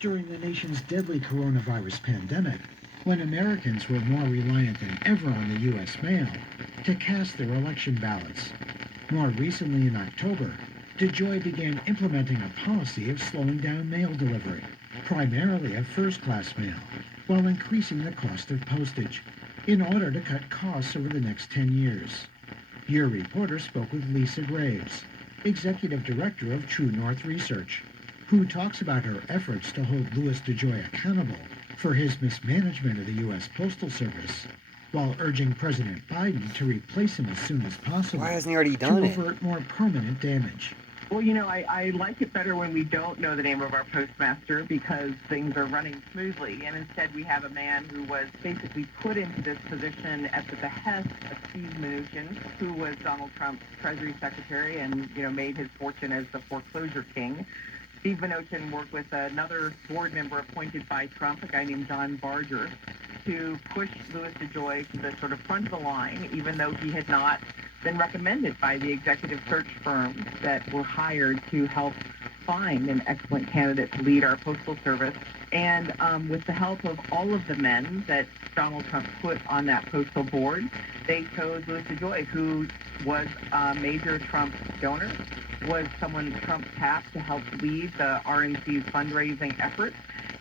During the nation's deadly coronavirus pandemic, when Americans were more reliant than ever on the U.S. mail to cast their election ballots. More recently in October, DeJoi began implementing a policy of slowing down mail delivery, primarily of first-class mail, while increasing the cost of postage, in order to cut costs over the next 10 years. Your reporter spoke with Lisa Graves, Executive Director of True North Research, who talks about her efforts to hold Louis DeJoi accountable for his mismanagement of the U.S. Postal Service, while urging President Biden to replace him as soon as possible. Why hasn't he already done to it? avert more permanent damage. Well, you know, I like it better when we don't know the name of our postmaster because things are running smoothly. And instead we have a man who was basically put into this position at the behest of Steve Mnuchin, who was Donald Trump's Treasury Secretary and, you know, made his fortune as the foreclosure king. Steve Mnuchin worked with another board member appointed by Trump, a guy named John Barger, to push Louis DeJoi to the sort of front of the line, even though he had not been recommended by the executive search firms that were hired to help find an excellent candidate to lead our postal service. And with the help of all of the men that Donald Trump put on that postal board, they chose Louis DeJoi, who was a major Trump donor, was someone Trump tapped to help lead the RNC's fundraising effort,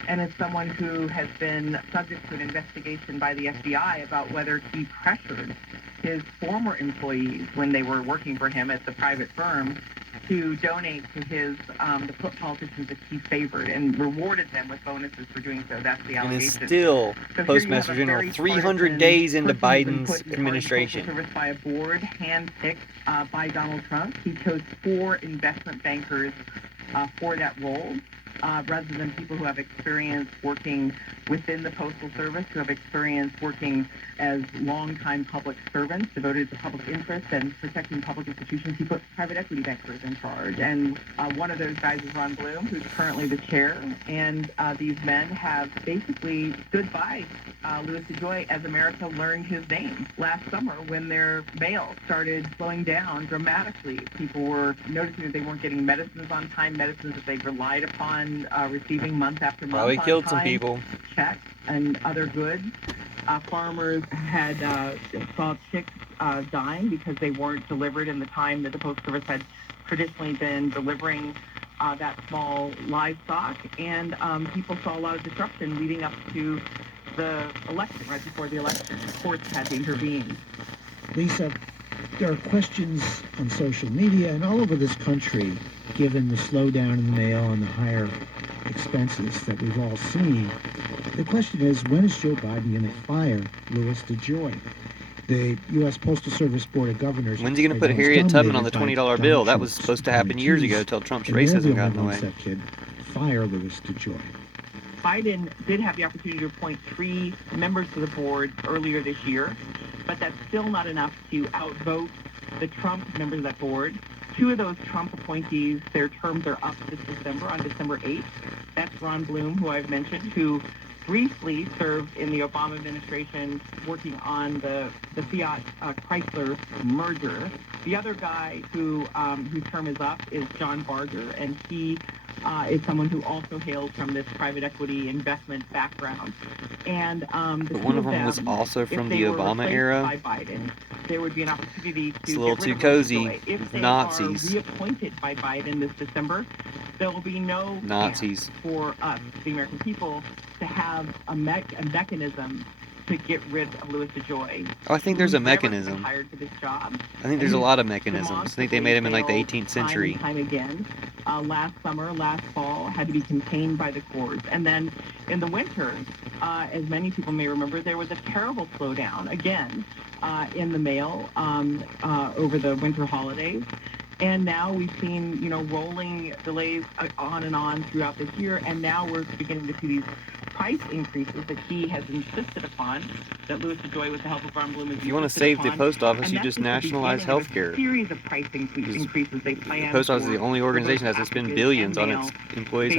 and is someone who has been subject to an investigation by the FBI about whether he pressured his former employees when they were working for him at the private firm to donate to his, the politicians that he favored and rewarded them with bonuses for doing so. That's the allegation. And is still So Postmaster General 300 days into Biden's administration. Service by a board handpicked by Donald Trump. He chose 4 investment bankers for that role. Rather than people who have experience working within the Postal Service, who have experience working as longtime public servants devoted to public interest and protecting public institutions, he put private equity bankers in charge. And one of those guys is Ron Bloom, who's currently the chair. And these men have basically stood by Louis DeJoi as America learned his name last summer when their mail started slowing down dramatically. People were noticing that they weren't getting medicines on time, medicines that they relied upon receiving month after month. Probably killed some time, people. Checks and other goods. Farmers had saw chicks dying because they weren't delivered in the time that the Postal Service had traditionally been delivering that small livestock. And people saw a lot of disruption leading up to the election, right before the election. The courts had to intervene. Lisa, there are questions on social media and all over this country, given the slowdown in the mail and the higher expenses that we've all seen. The question is, when is Joe Biden going to fire Louis DeJoi? The U.S. Postal Service Board of Governors... When's he going to put Harriet Tubman on the $20 bill? That was supposed to happen years ago until Trump's racism got in the way. That kid fire Louis DeJoi. Biden did have the opportunity to appoint 3 members to the board earlier this year, but that's still not enough to outvote the Trump members of that board. 2 of those Trump appointees, their terms are up this December, on December 8th. That's Ron Bloom, who I've mentioned, who briefly served in the Obama administration working on the Fiat Chrysler merger. The other guy whose term is up is John Barger, and he is someone who also hails from this private equity investment background. And but one of them was also from the Obama era. By Biden, there would be an opportunity to it's a little too cozy. If they Nazis. are reappointed by Biden this December, there will be no Nazis for us, the American people, to have a mechanism to get rid of Louis DeJoi. Oh, I think there's a mechanism. Hired for this job. I think there's a lot of mechanisms. I think they made him in like the 18th century. Time and time again. Last summer, last fall, had to be contained by the courts. And then in the winter, as many people may remember, there was a terrible slowdown again in the mail over the winter holidays. And now we've seen, rolling delays on and on throughout this year. And now we're beginning to see these price increases that he has insisted upon, that Louis DeJoi, with the help of Ron Bloom, if you want to save the post office, you just nationalize health care. Series of price increases they plan. The post office is the only organization that has to spend billions on its employees'